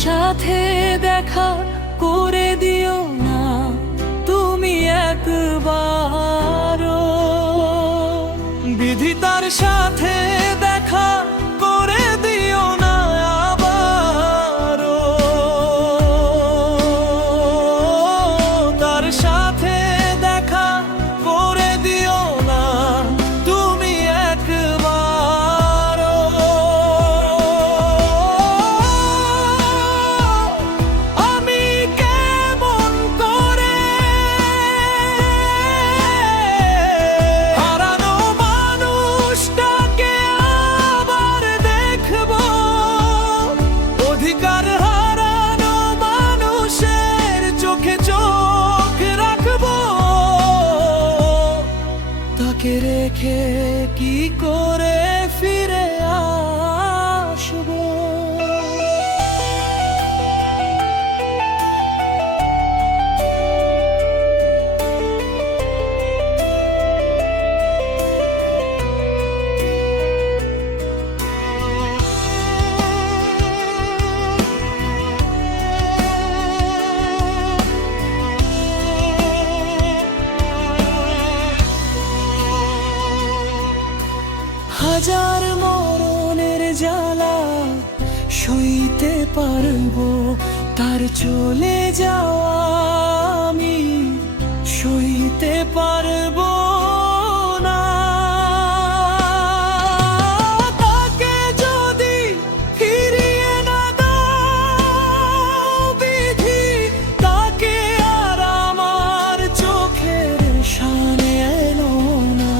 সাথে দেখা করে দিও না তুমি একবারও। বিধি তার সাথে দেখা করে দিও না আবারও। তার সাথে দেখা করে দিও না তুমি একবারও। আমি কেমন করে হারানো মানুষটাকে আবার দেখবো। অধিকার হারানো মানুষের চোখে চোখ রাখবো। তাকে রেখে কি করে ফিরে আসবো। হাজার মরণের জ্বালা সইতে পারবো, তার চলে যাওয়া আমি সইতে পারবো না। তাকে যদি ফিরিয়ে না দাও বিধি, তাকে আর আমার চোখের সামনে এলো না।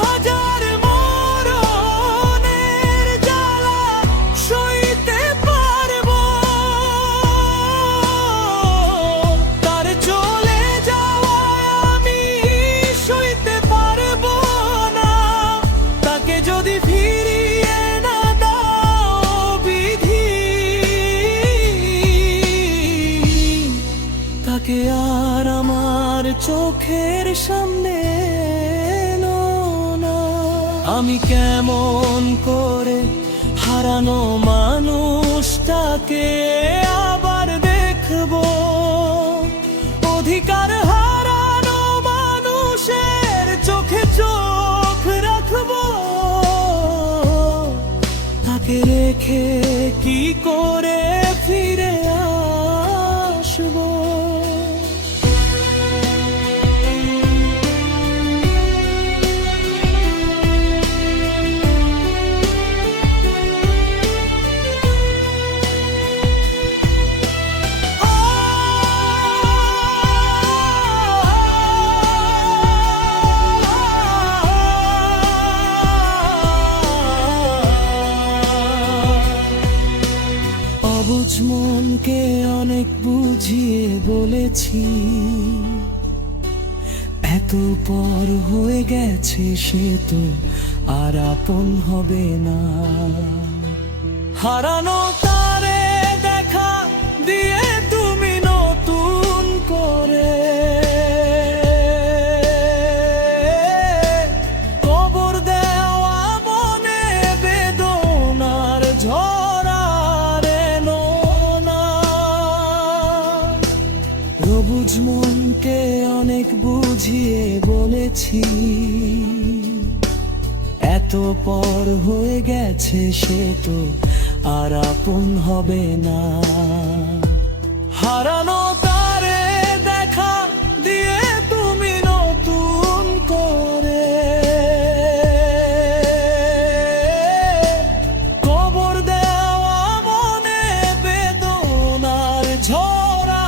হাজার মরণের জ্বালা সইতে পারবো, তার চলে যাওয়া আমি সইতে পারবো না। তাকে যদি ফিরিয়ে না দাও বিধি, তাকে আর আমার চোখের সামনে এলো না। আমি কেমন করে হারানো মানুষটাকে আবার দেখবো। অধিকার হারানো মানুষের চোখে চোখ রাখবো। তাকে রেখে কি করে ফিরে আসবো। অবুঝ মনকে অনেক বুঝিয়ে বলেছি, এত পর হয়ে গেছে সে তো আর আপন হবে না। হারানো তারে দেখা দিয়ে তুমি নতুন করে কবর দেওয়া মনে বেদনার ঝরা রেনো না। রবুজ মনকে অনেক বুঝিয়ে বলেছি, এত পর হয়ে গেছে সে তো আর আপন হবে না। হারানো তারে দেখা দিয়ে তুমি নতুন করে কবর দেওয়া মনে বেদনার ঝরা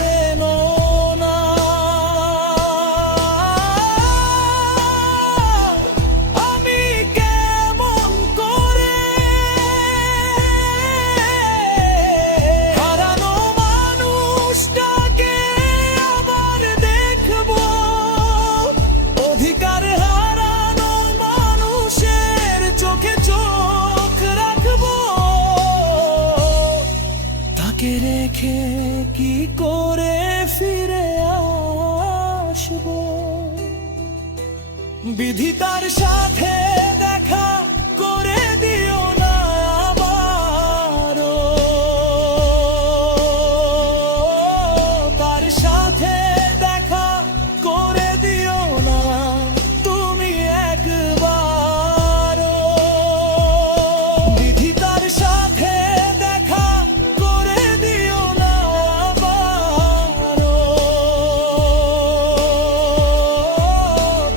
রেনো না। আমি কেমন করে হারানো মানুষটাকে আবার দেখবো। অধিকার হারানো মানুষের চোখে চোখ রাখবো। তাকে রেখে কি করে ফিরে আসবো। বিধি তার সাথে দেখা করে দিও না আমারও, তার সাথে দেখা করে দিও না তুমি একবারও। বিধি তার সাথে দেখা করে দিও না আমারও,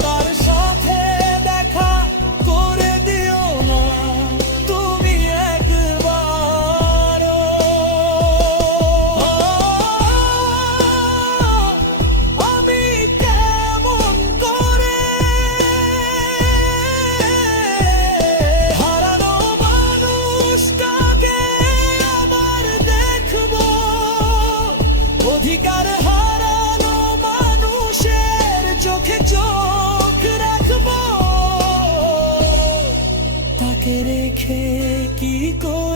তার সাথে দেখা করে দিও না তুমি একবারও। আমি কেমন করে হারানো মানুষটাকে আবার দেখবো, অধিকার হারানো মানুষের চোখে চোখ রাখবো, তাকে রেখে কি করে